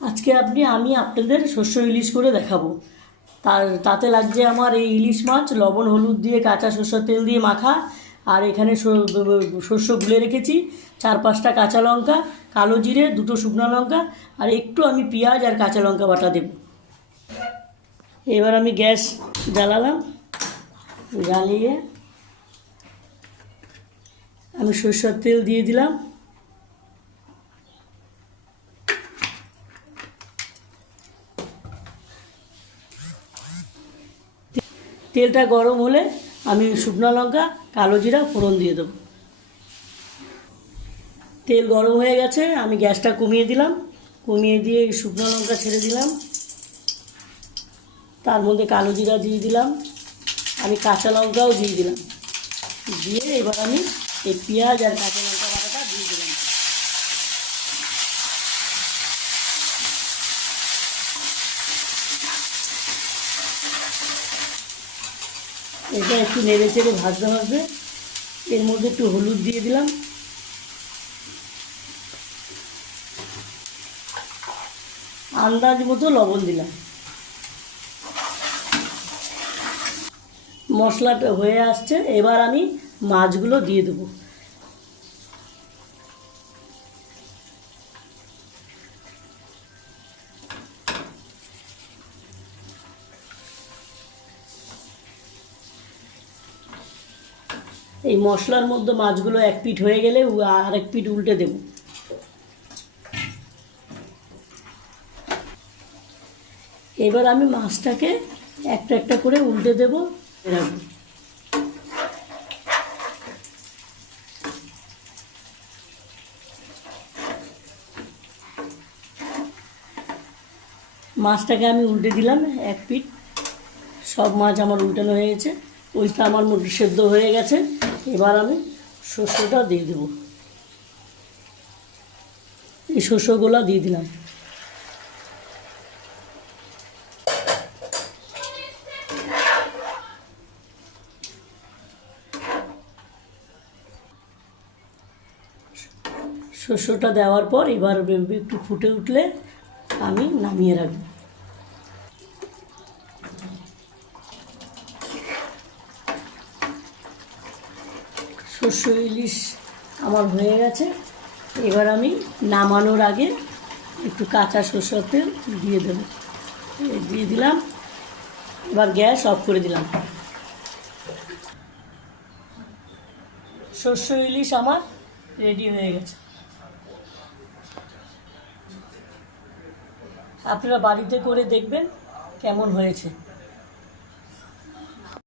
আজকে আপনি, আমি আপনাদের শস্য ইলিশ করে দেখাবো। তার, তাতে লাগছে আমার এই ইলিশ মাছ, লবণ, হলুদ দিয়ে, কাঁচা সর্ষের তেল দিয়ে মাখা, আর এখানে শস্য গুলে রেখেছি, চার পাঁচটা কাঁচা লঙ্কা, কালো জিরে, দুটো শুকনো লঙ্কা, আর একটু আমি পেঁয়াজ আর কাঁচা লঙ্কা বাটা দেব। এবার আমি গ্যাস জ্বালালাম, জ্বালিয়ে আমি সর্ষের তেল দিয়ে দিলাম। তেলটা গরম হলে আমি শুকনো লঙ্কা, কালো জিরা, ফোড়ন দিয়ে দেবো। তেল গরম হয়ে গেছে, আমি গ্যাসটা কমিয়ে দিলাম। কমিয়ে দিয়ে শুকনো লঙ্কা ছেড়ে দিলাম। তার মধ্যে কালো জিরা দিয়ে দিলাম। আমি কাঁচা লঙ্কাও দিয়ে দিলাম। দিয়ে এবার আমি এই পেঁয়াজ আর কাঁচা লঙ্কা বাটাটা দিয়ে দিলাম এটা একটু নেড়ে চেড়ে ভাজতে ভাজতে এর মধ্যে একটু হলুদ দিয়ে দিলাম। আন্দাজ মতো লবণ দিলাম। মশলাটা হয়ে আসছে, এবার আমি মাছগুলো দিয়ে দেবো। এই মশলার মধ্যে মাছগুলো এক পিঠ হয়ে গেলে আর এক পিঠ উল্টে দেবো। এবার আমি মাছটাকে একটা একটা করে উল্টে দেবো। এরকম মাছটাকে আমি উল্টে দিলাম এক পিঠ। সব মাছ আমার উল্টানো হয়ে গেছে। ওইটা আমার মোটে সেদ্ধ হয়ে গেছে। এবার আমি শস্যটা দিয়ে দেবো। এই শস্যগুলো দিয়ে দিলাম। শস্যটা দেওয়ার পর এবার একটু ফুটে উঠলে আমি নামিয়ে রাখব। শস্য ইলিশ আমার হয়ে গেছে। এবার আমি নামানোর আগে একটু কাঁচা সরষের তেল দিয়ে দেবো। দিয়ে দিলাম। এবার গ্যাস অফ করে দিলাম। শস্য ইলিশ আমার রেডি হয়ে গেছে। আপনারা বাড়িতে করে দেখবেন কেমন হয়েছে।